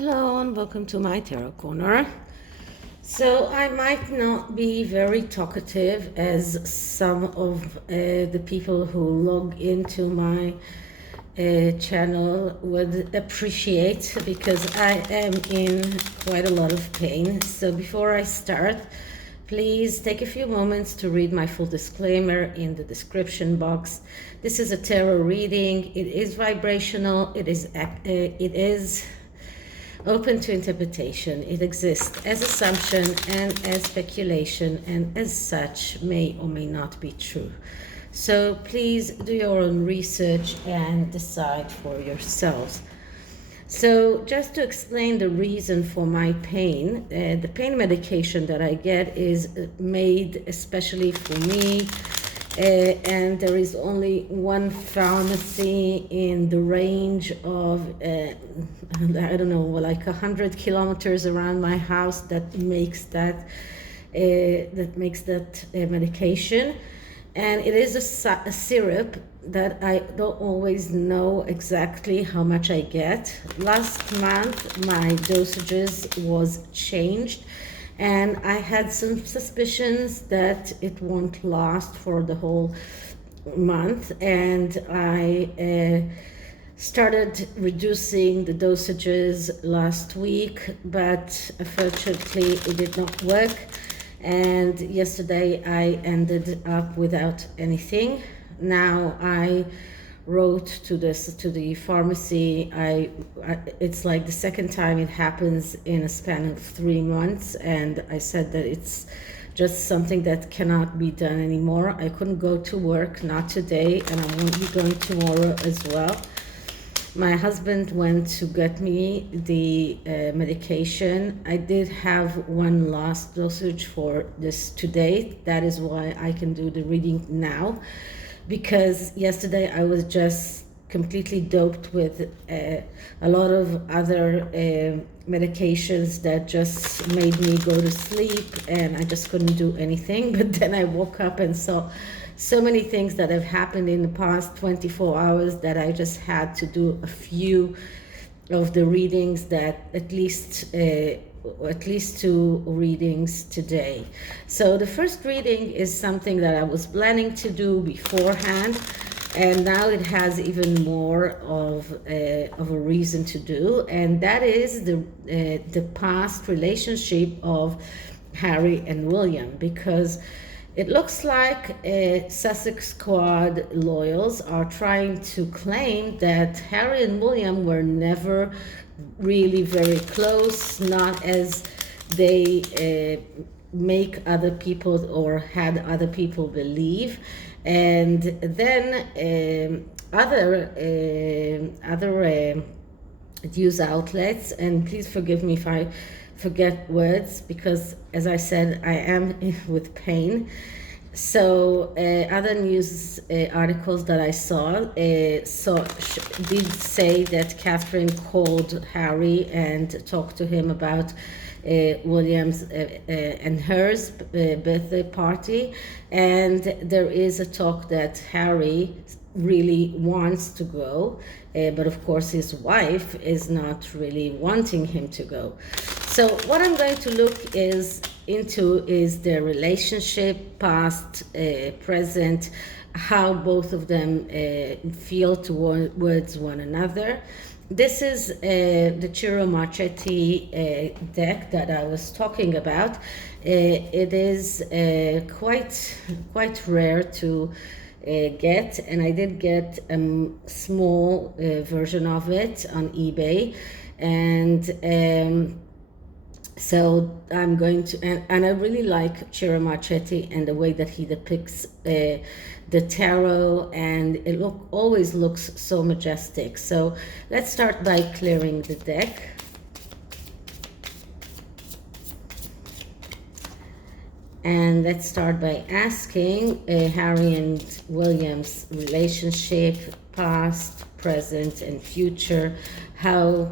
Hello and welcome to my tarot corner. So I might not be very talkative as some of the people who log into my channel would appreciate, because I am in quite a lot of pain. So before I start, please take a few moments to read my full disclaimer in the description box. This is a tarot reading. It is vibrational. It is open to interpretation. It exists as assumption and as speculation, and as such may or may not be true. So please do your own research and decide for yourselves. So just to explain the reason for my pain, the pain medication that I get is made especially for me, and there is only one pharmacy in the range of I don't know, like 100 kilometers around my house that makes that medication. And it is a syrup that I don't always know exactly how much I get. Last month my dosages was changed, and I had some suspicions that it won't last for the whole month, and I started reducing the dosages last week, but unfortunately it did not work, and yesterday I ended up without anything. Now I wrote to the pharmacy. It's like the second time it happens in a span of 3 months, and I said that it's just something that cannot be done anymore. I couldn't go to work, not today, and I won't be going tomorrow as well. My husband went to get me the medication. I did have one last dosage for this today. That is why I can do the reading now, because yesterday I was just completely doped with a lot of other medications that just made me go to sleep, and I just couldn't do anything. But then I woke up and saw so many things that have happened in the past 24 hours that I just had to do a few of the readings, that at least 2 readings today. So the first reading is something that I was planning to do beforehand, and now it has even more of a reason to do, and that is the past relationship of Harry and William, because it looks like Sussex Squad loyals are trying to claim that Harry and William were never really very close, not as they make other people or had other people believe. And then other news outlets, and please forgive me if I forget words, because as I said, I am with pain. So other news articles that I saw did say that Catherine called Harry and talked to him about William's and hers birthday party, and there is a talk that Harry really wants to go, but of course his wife is not really wanting him to go. So what I'm going to look into is their relationship, past, present, how both of them feel towards one another. This is the MARCETTI deck that I was talking about. It is quite rare to get, and I did get a small version of it on eBay, and so I'm going to, and I really like MARCETTI and the way that he depicts the tarot, and it always looks so majestic. So let's start by clearing the deck. And let's start by asking Harry and William's relationship, past, present, and future. How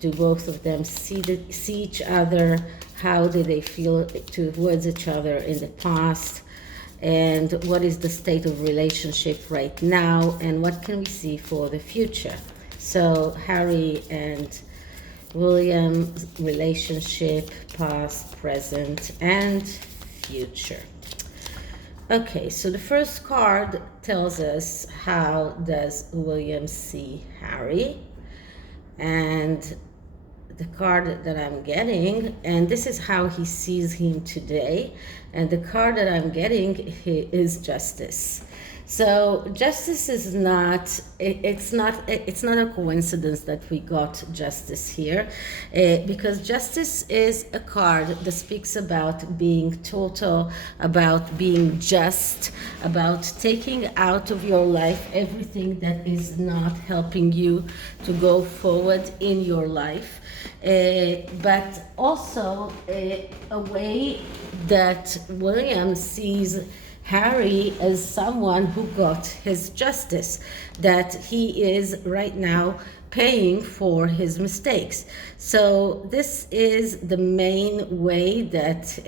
do both of them see each other? How do they feel towards each other in the past? And what is the state of relationship right now? And what can we see for the future? So Harry and William's relationship, past, present, and future. Okay, so the first card tells us how does William see Harry, and the card that I'm getting, and this is how he sees him today, and the card that I'm getting is Justice. So justice is not, it's not a coincidence that we got justice here, because justice is a card that speaks about being total, about being just, about taking out of your life everything that is not helping you to go forward in your life. But also a way that William sees Harry as someone who got his justice, that he is right now paying for his mistakes. So this is the main way that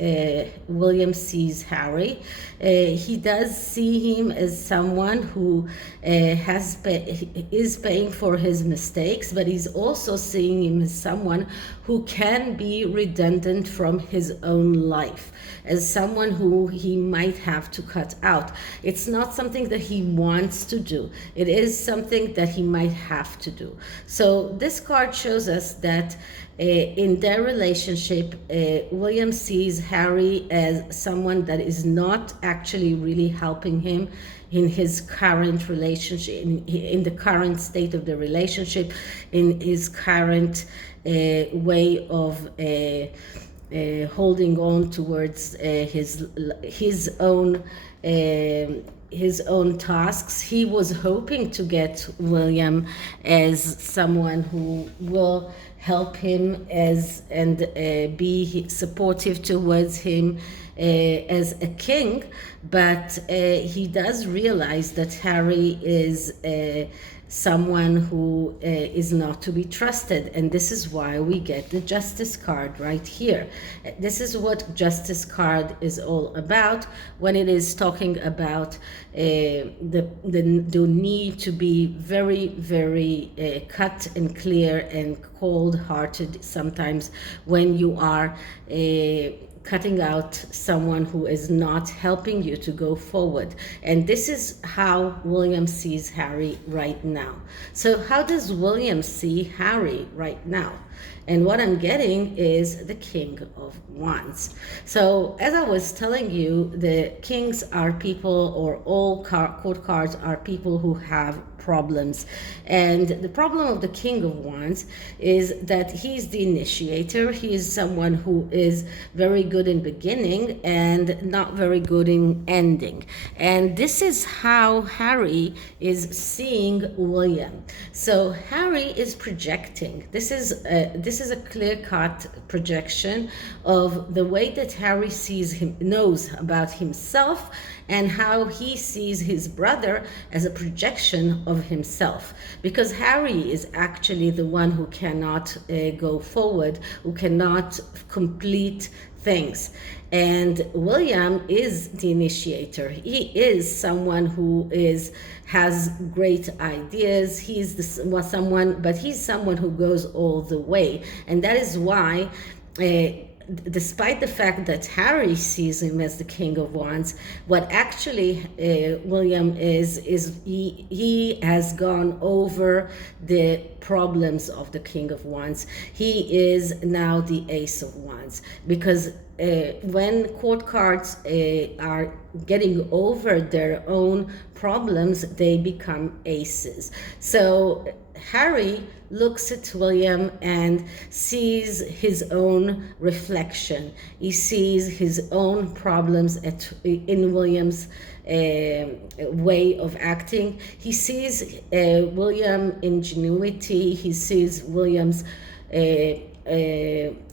William sees Harry. He does see him as someone who is paying for his mistakes, but he's also seeing him as someone who can be redundant from his own life, as someone who he might have to cut out. It's not something that he wants to do. It is something that he might have to do. So this card shows us that in their relationship, William sees Harry as someone that is not actually really helping him in his current relationship, in the current state of the relationship, in his current way of holding on towards his own tasks. He was hoping to get William as someone who will help him and be supportive towards him as a king, but he does realize that Harry is someone who is not to be trusted, and this is why we get the Justice card right here. This is what Justice card is all about when it is talking about the need to be very, very cut and clear and cold-hearted sometimes when you are cutting out someone who is not helping you to go forward. And this is how William sees Harry right now. So how does William see Harry right now? And what I'm getting is the King of Wands. So as I was telling you, the kings are people, or all court cards are people who have problems. And the problem of the King of Wands is that he's the initiator. He is someone who is very good in beginning and not very good in ending. And this is how Harry is seeing William. So Harry is projecting. This is a clear-cut projection of the way that Harry knows about himself, and how he sees his brother as a projection of himself. Because Harry is actually the one who cannot go forward, who cannot complete things. And William is the initiator. He is someone who has great ideas. He's someone who goes all the way. And that is why despite the fact that Harry sees him as the King of Wands, what actually William is he has gone over the problems of the King of Wands. He is now the Ace of Wands, because when court cards are getting over their own problems, they become aces. So Harry looks at William and sees his own reflection. He sees his own problems in William's way of acting. He sees William's ingenuity. He sees William's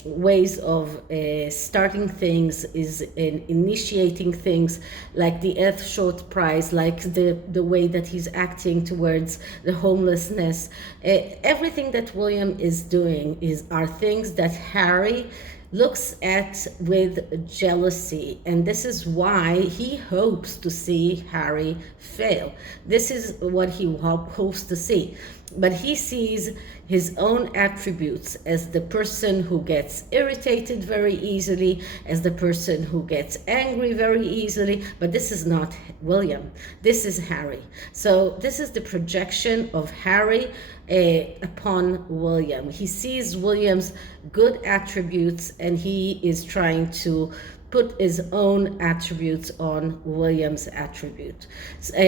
ways of starting things, is initiating things, like the Earth Short Prize, like the way that he's acting towards the homelessness. Everything that William is doing are things that Harry looks at with jealousy, and this is why he hopes to see Harry fail. This is what he hopes to see. but he sees his own attributes as the person who gets irritated very easily, as the person who gets angry very easily. But this is not William, this is Harry. So this is the projection of Harry upon William. He sees William's good attributes and he is trying to put his own attributes on William's attribute,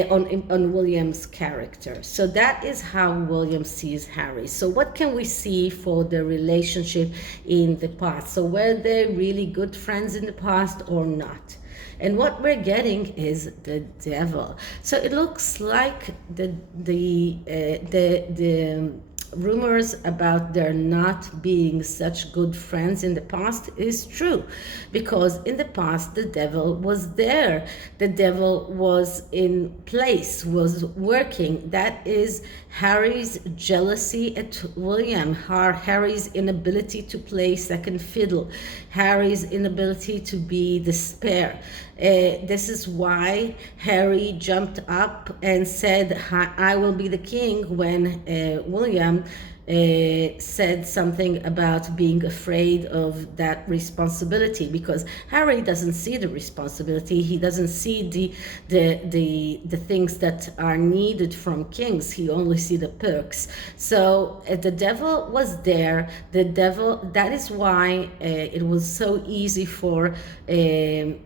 on William's character. So that is how William sees Harry. So what can we see for the relationship in the past? So were they really good friends in the past or not? And what we're getting is the devil. So it looks like the rumors about their not being such good friends in the past is true, because in the past the devil was there, the devil was in place, was working. That is Harry's jealousy at William, Harry's inability to play second fiddle, Harry's inability to be the spare. This is why Harry jumped up and said, I will be the king, when William said something about being afraid of that responsibility, because Harry doesn't see the responsibility. He doesn't see the things that are needed from kings. He only sees the perks. So the devil was there. The devil, that is why it was so easy for Meghan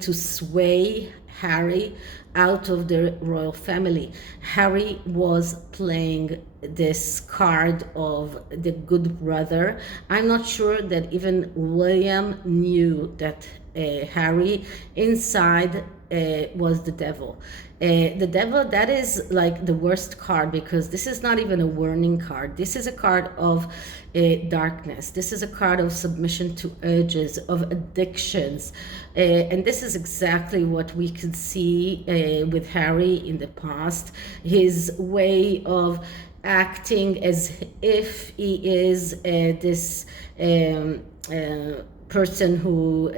to sway Harry out of the royal family. Harry was playing this card of the good brother. I'm not sure that even William knew that Harry inside was the devil. The devil, that is like the worst card, because this is not even a warning card. This is a card of darkness. This is a card of submission to urges, of addictions. And this is exactly what we could see with Harry in the past. His way of acting as if he is this person who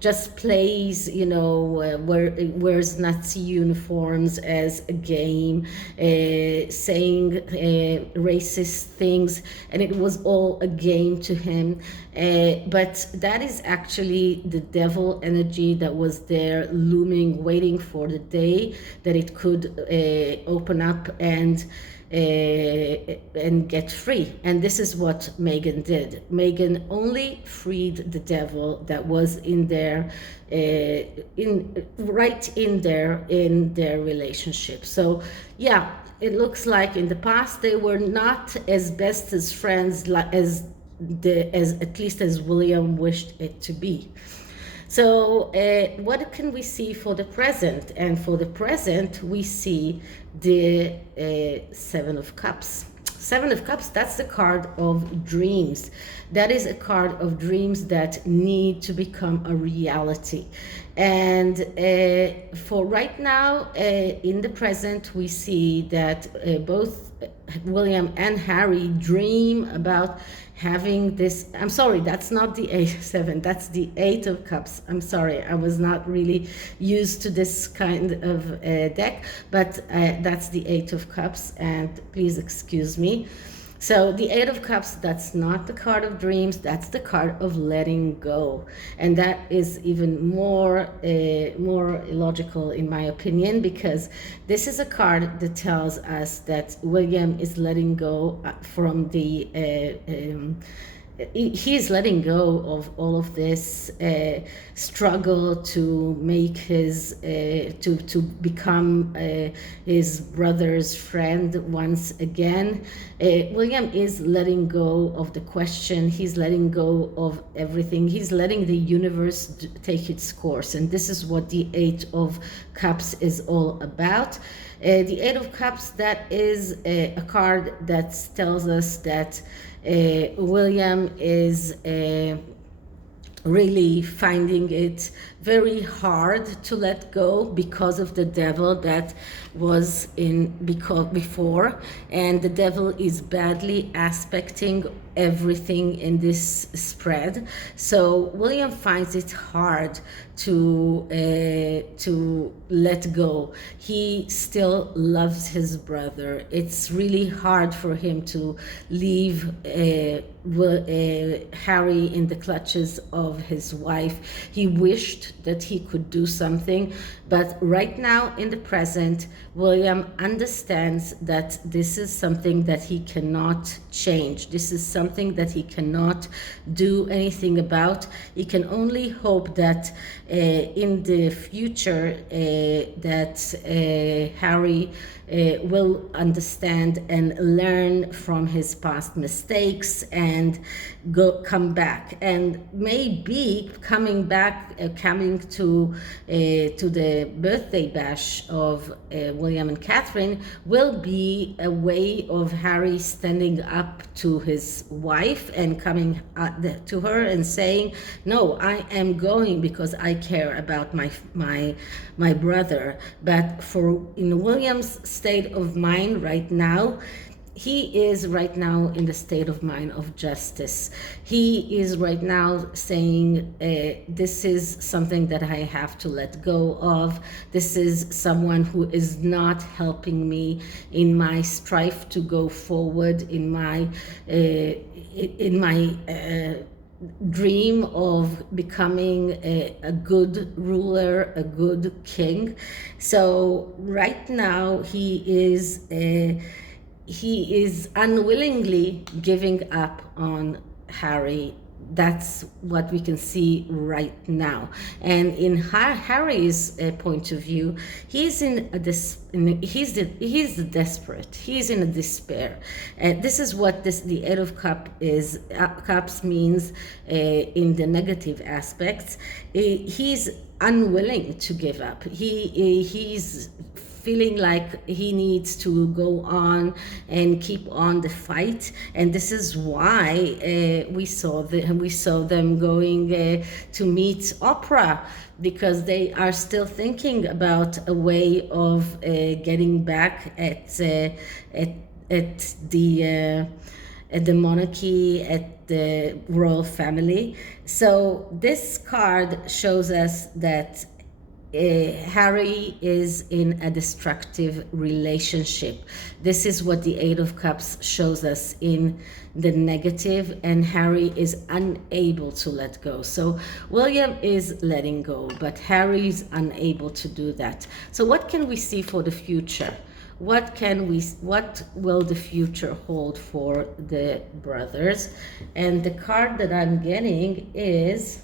just plays, wears Nazi uniforms as a game, saying racist things, and it was all a game to him. But that is actually the devil energy that was there looming, waiting for the day that it could open up and get free. And this is what Meghan did. Meghan only freed the devil that was in there, right in their relationship. So yeah, it looks like in the past they were not as best as friends as at least as William wished it to be. So what can we see for the present? And for the present, we see the Seven of Cups. Seven of Cups, that's the card of dreams. That is a card of dreams that need to become a reality. And for right now, in the present, we see that both William and Harry dream about having this. I'm sorry, that's not the 8-7, that's the 8 of Cups. I'm sorry, I was not really used to this kind of deck, but that's the 8 of Cups, and please excuse me. So the 8 of Cups, that's not the card of dreams, that's the card of letting go. And that is even more illogical in my opinion, because this is a card that tells us that William is letting go from the he is letting go of all of this struggle to make his to become his brother's friend once again. William is letting go of the question. He's letting go of everything. He's letting the universe take its course, and this is what the 8 of Cups is all about. The 8 of Cups, that is a card that tells us that William is really finding it very hard to let go because of the devil that was in before, and the devil is badly aspecting everything in this spread. So William finds it hard to let go. He still loves his brother. It's really hard for him to leave Harry in the clutches of his wife. He wished that he could do something, but right now in the present, William understands that this is something that he cannot change. This is something that he cannot do anything about. He can only hope that in the future that Harry will understand and learn from his past mistakes and come back, and maybe coming to the birthday bash of William and Catherine will be a way of Harry standing up to his wife and coming to her and saying, no, I am going because I care about my brother. But in William's state of mind right now, he is right now in the state of mind of justice. He is right now saying, this is something that I have to let go of. This is someone who is not helping me in my strive to go forward, in my dream of becoming a good ruler, a good king. So right now he is unwillingly giving up on Harry. That's what we can see right now. And in Harry's point of view, he's he's desperate. He's in a despair. And this is what the Eight of Cups means in the negative aspects. He's unwilling to give up. He's feeling like he needs to go on and keep on the fight, and this is why we saw them going to meet Oprah, because they are still thinking about a way of getting back at the monarchy, at the royal family. So this card shows us that Harry is in a destructive relationship. This is what the Eight of Cups shows us in the negative, and Harry is unable to let go. So William is letting go, but Harry's unable to do that. So what can we see for the future? What will the future hold for the brothers? And the card that I'm getting is,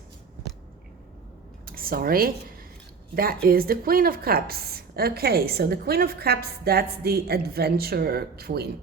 that is the Queen of Cups. Okay, so the Queen of Cups, that's the adventurer queen.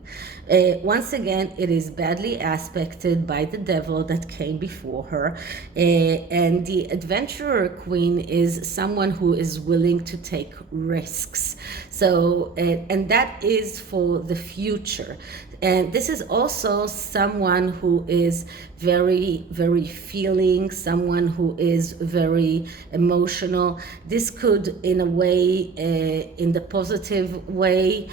Once again, it is badly aspected by the devil that came before her. And the adventurer queen is someone who is willing to take risks. So, and that is for the future. And this is also someone who is very, very feeling, someone who is very emotional. This could, in a way, in the positive way,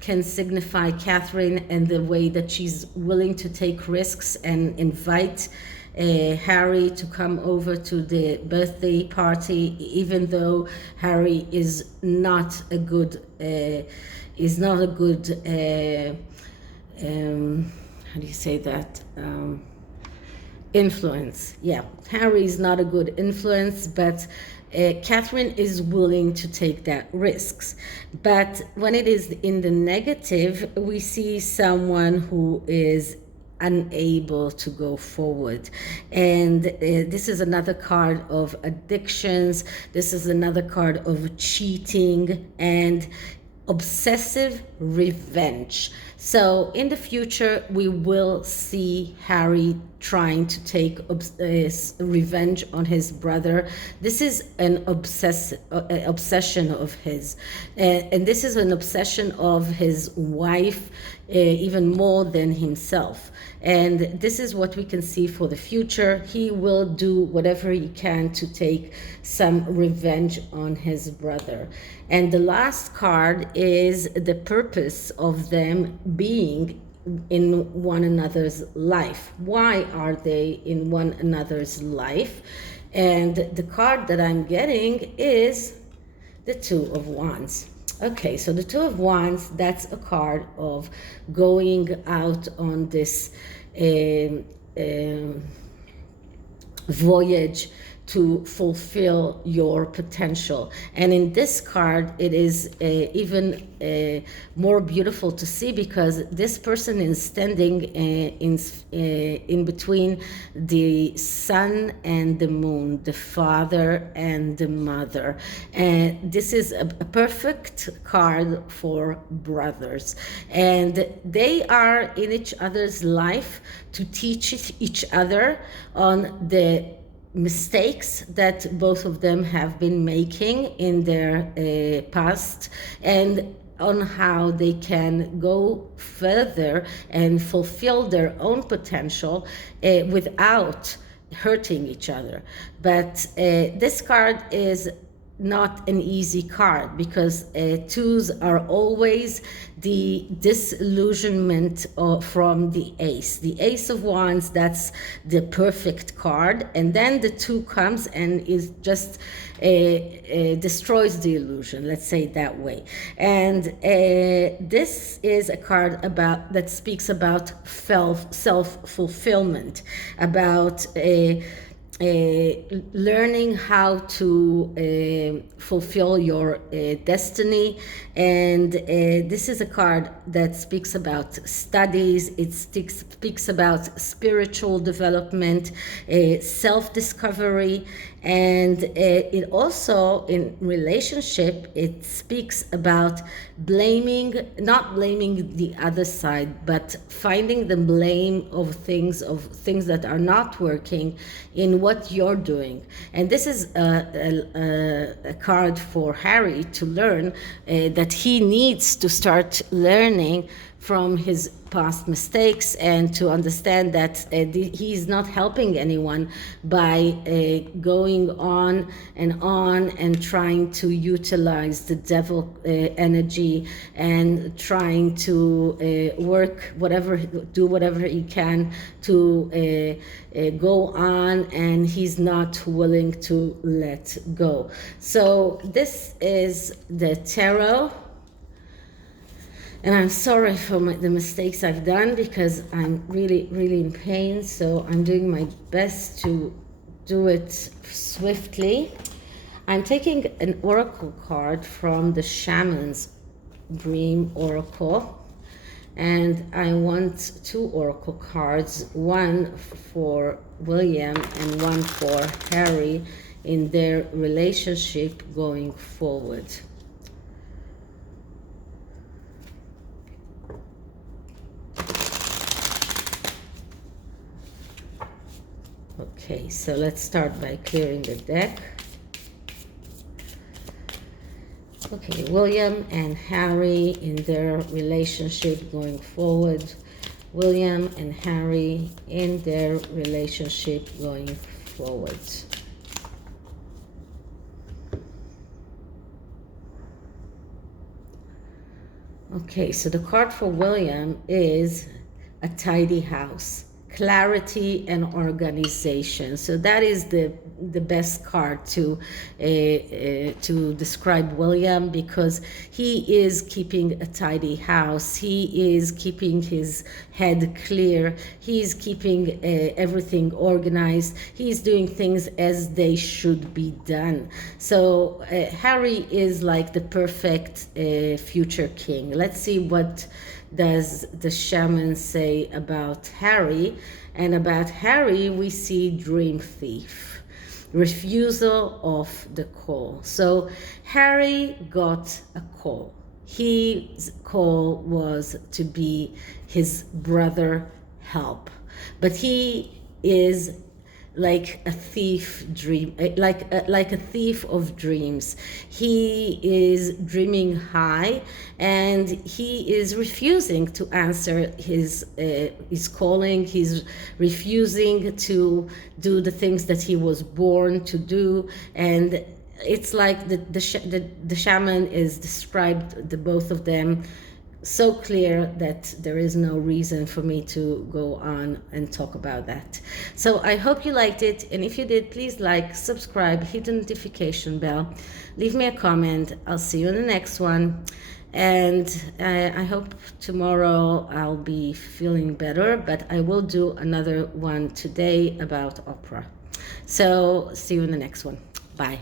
can signify Catherine and the way that she's willing to take risks and invite Harry to come over to the birthday party, even though Harry is not a good how do you say that? Influence. Yeah, Harry is not a good influence, but Catherine is willing to take that risks. But when it is in the negative, we see someone who is unable to go forward. And this is another card of addictions. This is another card of cheating and obsessive revenge. So in the future, we will see Harry trying to take revenge on his brother. This is an obsession of his. And this is an obsession of his wife, even more than himself. And this is what we can see for the future. He will do whatever he can to take some revenge on his brother. And the last card is the purpose of them being in one another's life. Why are they in one another's life? And the card that I'm getting is the Two of Wands. Okay, so the Two of Wands, that's a card of going out on this voyage to fulfill your potential. And in this card, it is even more beautiful to see, because this person is standing in between the sun and the moon, the father and the mother. And this is a perfect card for brothers. And they are in each other's life to teach each other on the mistakes that both of them have been making in their past, and on how they can go further and fulfill their own potential without hurting each other. But this card is not an easy card, because twos are always the disillusionment from the ace. The Ace of Wands, that's the perfect card, and then the two comes and is just destroys the illusion, let's say it that way. And this is a card about that speaks about self-fulfillment, about learning how to fulfill your destiny. And this is a card that speaks about studies, it speaks about spiritual development, self-discovery, and it also, in relationship, it speaks about not blaming the other side, but finding the blame of things that are not working in what you're doing. And this is a card for Harry to learn that he needs to start learning from his past mistakes, and to understand that he's not helping anyone by going on and trying to utilize the devil energy, and trying to do whatever he can to go on, and he's not willing to let go. So this is the tarot. And I'm sorry for the mistakes I've done, because I'm really, really in pain. So I'm doing my best to do it swiftly. I'm taking an oracle card from the SHAMAN'S Dream Oracle. And I want two oracle cards, one for William and one for Harry in their relationship going forward. Okay, so let's start by clearing the deck. Okay, William and Harry in their relationship going forward. William and Harry in their relationship going forward. Okay, so the card for William is a tidy house, clarity and organization. So that is the best card to describe William, because he is keeping a tidy house, he is keeping his head clear, he's keeping everything organized, he's doing things as they should be done. So Harry is like the perfect future king. Let's see what does the shaman say about Harry. And about Harry, we see dream thief, refusal of the call. So Harry got a call. His call was to be his brother help, but he is like a thief like a thief of dreams. He is dreaming high, and he is refusing to answer his calling. He's refusing to do the things that he was born to do. And it's like the shaman is described, the both of them, so clear that there is no reason for me to go on and talk about that. So I hope you liked it, and if you did, please like, subscribe, hit the notification bell, leave me a comment. I'll see you in the next one, and I hope tomorrow I'll be feeling better, but I will do another one today about opera. So see you in the next one. Bye.